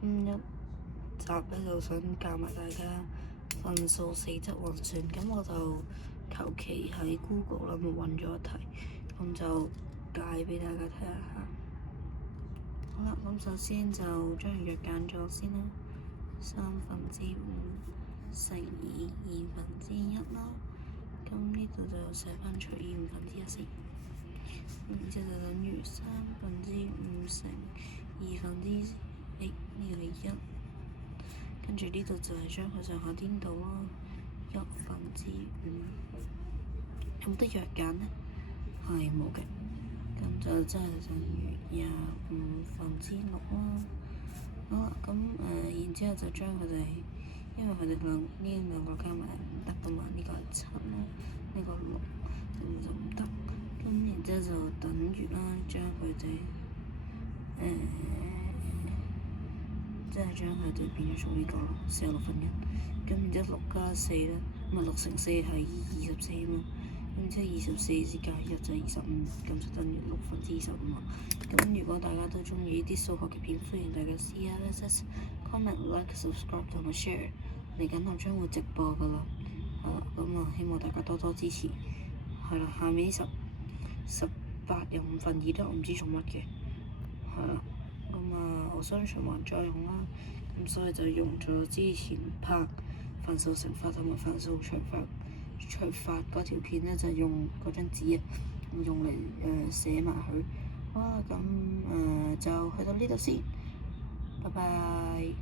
今一集咧就想教埋大家分數四則運算，咁我就求其喺 Google 啦，咁揾咗一題，咁就解俾大家睇下。好啦，咁首先就將個約揀咗先啦，5/3乘以1/2啦，咁呢度就寫翻除以1/5先，然之後就等於5/3乘2/x，呢個係1，跟住呢度就係將佢上下顛倒啦，1/5，有冇得約揀呢？係冇嘅，咁就真係等於25/6啦。好啦，咁然之後就將佢哋，因為佢哋兩個加埋唔得噶嘛，呢個係7啦，呢個6，咁就唔得。咁然之後就等於啦，將佢哋即係將佢哋變咗做呢個46/1。咁然之後6加4咧，咁啊6乘4係24嘛。咁即係24加1就25，咁就等於25/6啊。咁如果大家都中意呢啲數學嘅片，歡迎大家 CLSS comment like subscribe 同埋 share。嚟緊我將會直播噶啦，咁啊希望大家多多支持。係啦，下面18有2/5都我唔知做乜嘅，係啦。咁我相循環再用啦，咁所以就用咗之前拍分數乘法同埋分數除法嗰條片咧，就用嗰張紙啊，用嚟寫埋佢。好啦，咁就去到呢度先，拜拜。